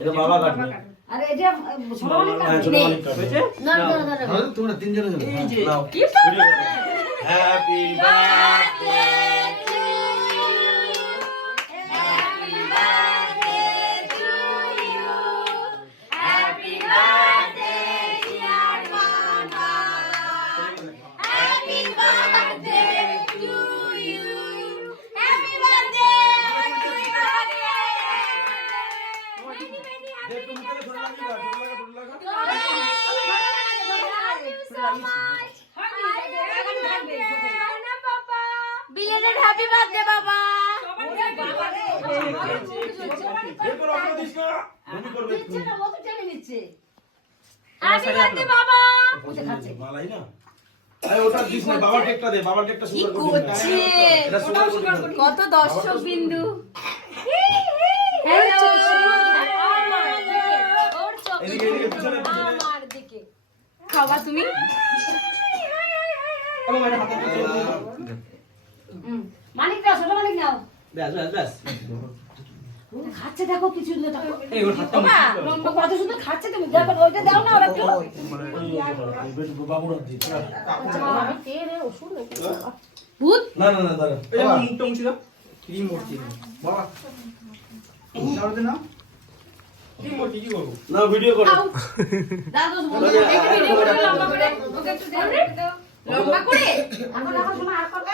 এটা বাবা কাটবে। আরে এই যে ছোট মালিক ছোট কাটবে। মালিক কাটবে। না না না না। তোমরা তিনজনে যাবে। এই যে নাও। কি বাবা? Happy birthday Belated happy birthday, Baba. এরপর আমরা দিস না বমি করবে দিচ্ছে না, ও তো টেনে নিচ্ছে। Happy birthday, Baba. ওতে খাচ্ছে। মালাই না আরে ওটা দিস না বাবার কেকটা দে বাবার কেকটা কি সুগার করে দিন। করছে? এটা সুগার করে দিন। কত দর্শক বিন্দু। এদিকে এদিকে পিছনে পিছনে আমার দিকে খাওয়া তুমি এবং এটা হাতে পিছনে দিয়ে দাও। মালিক নাও, ছোট মালিক নাও। ব্যাস ব্যাস ব্যাস খাচ্ছে দেখো কি সুন্দর দেখো। এই ওর হাতটা মুছে দাও। ও কত সুন্দর খাচ্ছে তুমি দেখো ওইটা দাও না ওরা একটু। বাবুর হাত দিয়ে আমি তেরে ওষুধ নাকি? ভূত না না না দাঁড়া এই আমার মুখটা মুছে দাও কি মূর্তি? বাবা। দাঁড়াতে না? কি করছি কি করব না ভিডিও করো দাদু একটু ভিডিও করে লম্বা করে ওকে একটু দাও লম্বা করে এখন শোনা আর কথা